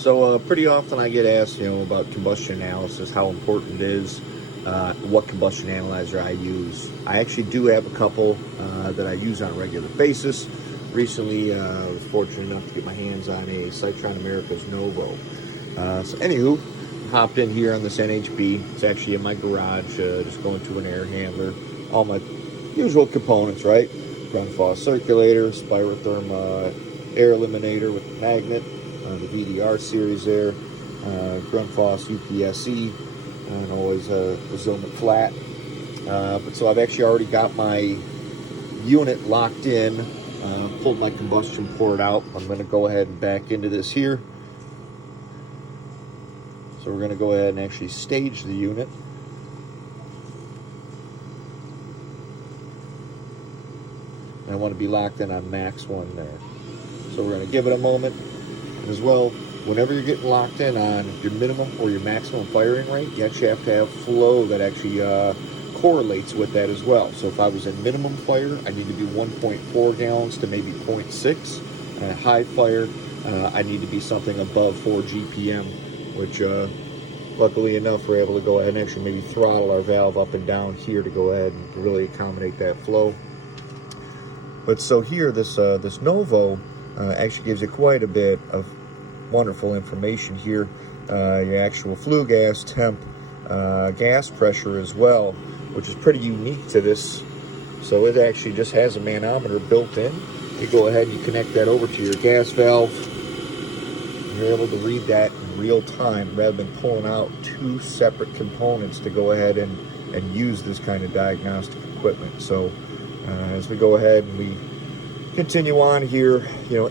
So pretty often I get asked, about combustion analysis, how important it is, what combustion analyzer I use. I actually do have a couple that I use on a regular basis. Recently, I was fortunate enough to get my hands on a Seitron America's Novo. So anywho, hopped in here on this NHB. It's actually in my garage, just going to an air handler. All my usual components, right? Grundfos circulator, spirotherm air eliminator with the magnet, the VDR series there, Grundfos UPSE, and always a Zilmit flat. But so I've actually already got my unit locked in, pulled my combustion port out. I'm going to go ahead and back into this here. So we're going to go ahead and actually stage the unit. And I want to be locked in on max 1 there. So we're going to give it a moment. As well, whenever you're getting locked in on your minimum or your maximum firing rate, you actually have to have flow that actually correlates with that as well. So if I was in minimum fire, I need to be 1.4 gallons to maybe 0.6. And high fire, I need to be something above 4 GPM, which luckily enough, we're able to go ahead and actually maybe throttle our valve up and down here to go ahead and really accommodate that flow. But so here, this Novo actually gives you quite a bit of wonderful information here. Your actual flue gas temp, gas pressure as well, which is pretty unique to this. So it actually just has a manometer built in. You go ahead and you connect that over to your gas valve. You're able to read that in real time rather than pulling out 2 separate components to go ahead and use this kind of diagnostic equipment. So as we go ahead and we continue on here,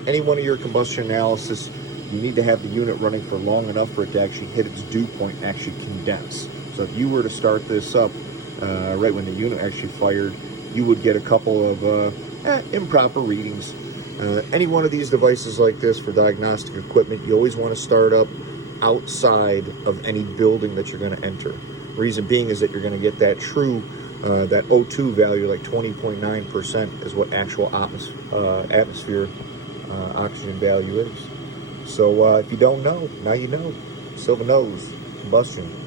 any one of your combustion analysis, you need to have the unit running for long enough for it to actually hit its dew point and actually condense. So if you were to start this up right when the unit actually fired, you would get a couple of improper readings. Any one of these devices like this for diagnostic equipment, you always want to start up outside of any building that you're going to enter. Reason being is that you're going to get that true that O2 value, like 20.9% is what actual atmosphere oxygen value is. So if you don't know, now you know. Silva knows. Combustion.